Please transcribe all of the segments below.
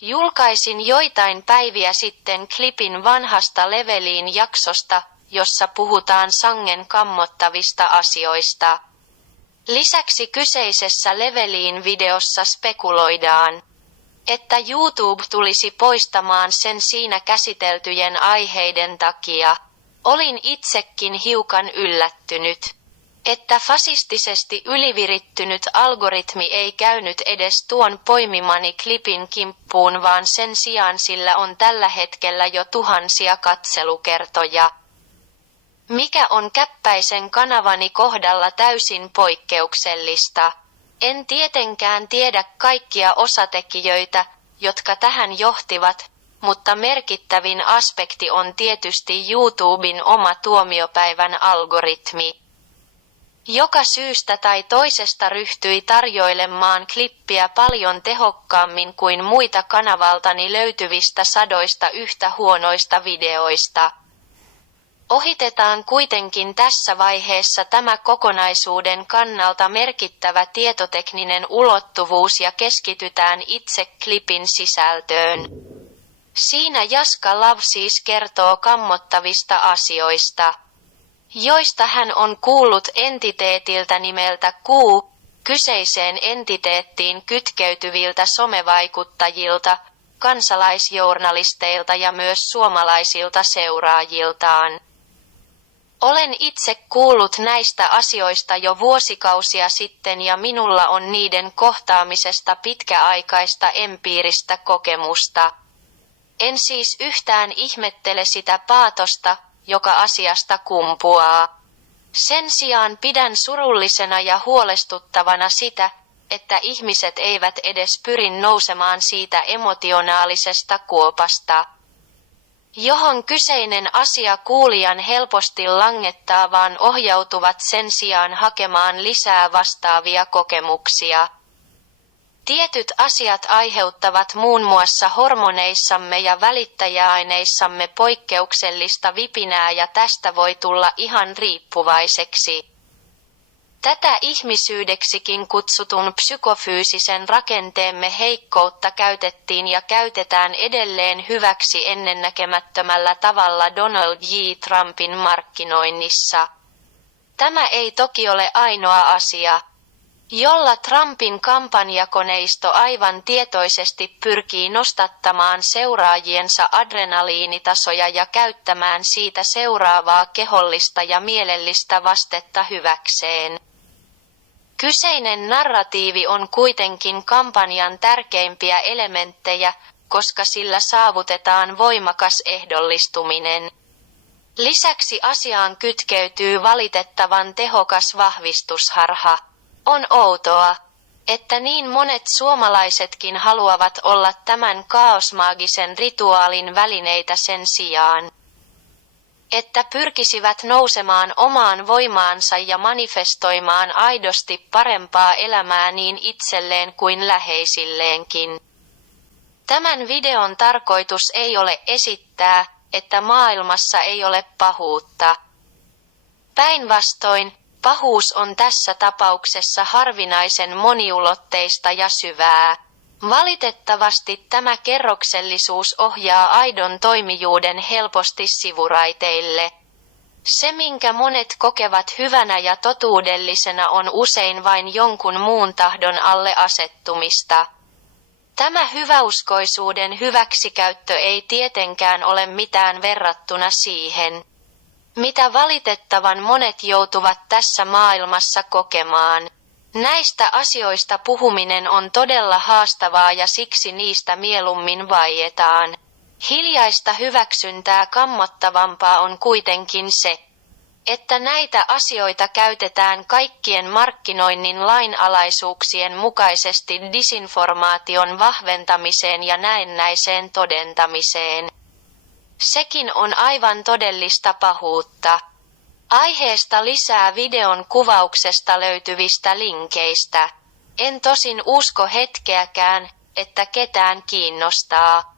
Julkaisin joitain päiviä sitten klipin vanhasta Leveliin jaksosta, jossa puhutaan sangen kammottavista asioista. Lisäksi kyseisessä Leveliin videossa spekuloidaan, että YouTube tulisi poistamaan sen siinä käsiteltyjen aiheiden takia. Olin itsekin hiukan yllättynyt, että fasistisesti ylivirittynyt algoritmi ei käynyt edes tuon poimimani klipin kimppuun, vaan sen sijaan sillä on tällä hetkellä jo tuhansia katselukertoja. Mikä on Käppäisen kanavani kohdalla täysin poikkeuksellista. En tietenkään tiedä kaikkia osatekijöitä, jotka tähän johtivat, mutta merkittävin aspekti on tietysti YouTuben oma tuomiopäivän algoritmi, joka syystä tai toisesta ryhtyi tarjoilemaan klippiä paljon tehokkaammin kuin muita kanavaltani löytyvistä sadoista yhtä huonoista videoista. Ohitetaan kuitenkin tässä vaiheessa tämä kokonaisuuden kannalta merkittävä tietotekninen ulottuvuus ja keskitytään itse klipin sisältöön. Siinä Jaska Love siis kertoo kammottavista asioista, joista hän on kuullut entiteetiltä nimeltä Q, kyseiseen entiteettiin kytkeytyviltä somevaikuttajilta, kansalaisjournalisteilta ja myös suomalaisilta seuraajiltaan. Olen itse kuullut näistä asioista jo vuosikausia sitten ja minulla on niiden kohtaamisesta pitkäaikaista empiiristä kokemusta. En siis yhtään ihmettele sitä paatosta, joka asiasta kumpuaa. Sen sijaan pidän surullisena ja huolestuttavana sitä, että ihmiset eivät edes pyri nousemaan siitä emotionaalisesta kuopasta, johon kyseinen asia kuulijan helposti langettaa, vaan ohjautuvat sen sijaan hakemaan lisää vastaavia kokemuksia. Tietyt asiat aiheuttavat muun muassa hormoneissamme ja välittäjäaineissamme poikkeuksellista vipinää ja tästä voi tulla ihan riippuvaiseksi. Tätä ihmisyydeksikin kutsutun psykofyysisen rakenteemme heikkoutta käytettiin ja käytetään edelleen hyväksi ennennäkemättömällä tavalla Donald J. Trumpin markkinoinnissa. Tämä ei toki ole ainoa asia, jolla Trumpin kampanjakoneisto aivan tietoisesti pyrkii nostattamaan seuraajiensa adrenaliinitasoja ja käyttämään siitä seuraavaa kehollista ja mielellistä vastetta hyväkseen. Kyseinen narratiivi on kuitenkin kampanjan tärkeimpiä elementtejä, koska sillä saavutetaan voimakas ehdollistuminen. Lisäksi asiaan kytkeytyy valitettavan tehokas vahvistusharha. On outoa, että niin monet suomalaisetkin haluavat olla tämän kaosmaagisen rituaalin välineitä sen sijaan, että pyrkisivät nousemaan omaan voimaansa ja manifestoimaan aidosti parempaa elämää niin itselleen kuin läheisilleenkin. Tämän videon tarkoitus ei ole esittää, että maailmassa ei ole pahuutta. Päinvastoin, pahuus on tässä tapauksessa harvinaisen moniulotteista ja syvää. Valitettavasti tämä kerroksellisuus ohjaa aidon toimijuuden helposti sivuraiteille. Se, minkä monet kokevat hyvänä ja totuudellisena, on usein vain jonkun muun tahdon alle asettumista. Tämä hyväuskoisuuden hyväksikäyttö ei tietenkään ole mitään verrattuna siihen, mitä valitettavan monet joutuvat tässä maailmassa kokemaan. Näistä asioista puhuminen on todella haastavaa ja siksi niistä mieluummin vaietaan. Hiljaista hyväksyntää kammottavampaa on kuitenkin se, että näitä asioita käytetään kaikkien markkinoinnin lainalaisuuksien mukaisesti disinformaation vahventamiseen ja näennäiseen todentamiseen. Sekin on aivan todellista pahuutta. Aiheesta lisää videon kuvauksesta löytyvistä linkeistä. En tosin usko hetkeäkään, että ketään kiinnostaa.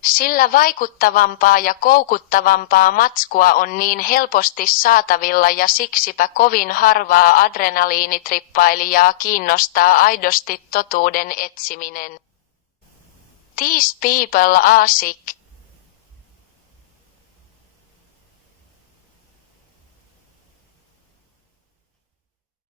Sillä vaikuttavampaa ja koukuttavampaa matskua on niin helposti saatavilla ja siksipä kovin harvaa adrenaliinitrippailijaa kiinnostaa aidosti totuuden etsiminen. These people are sick.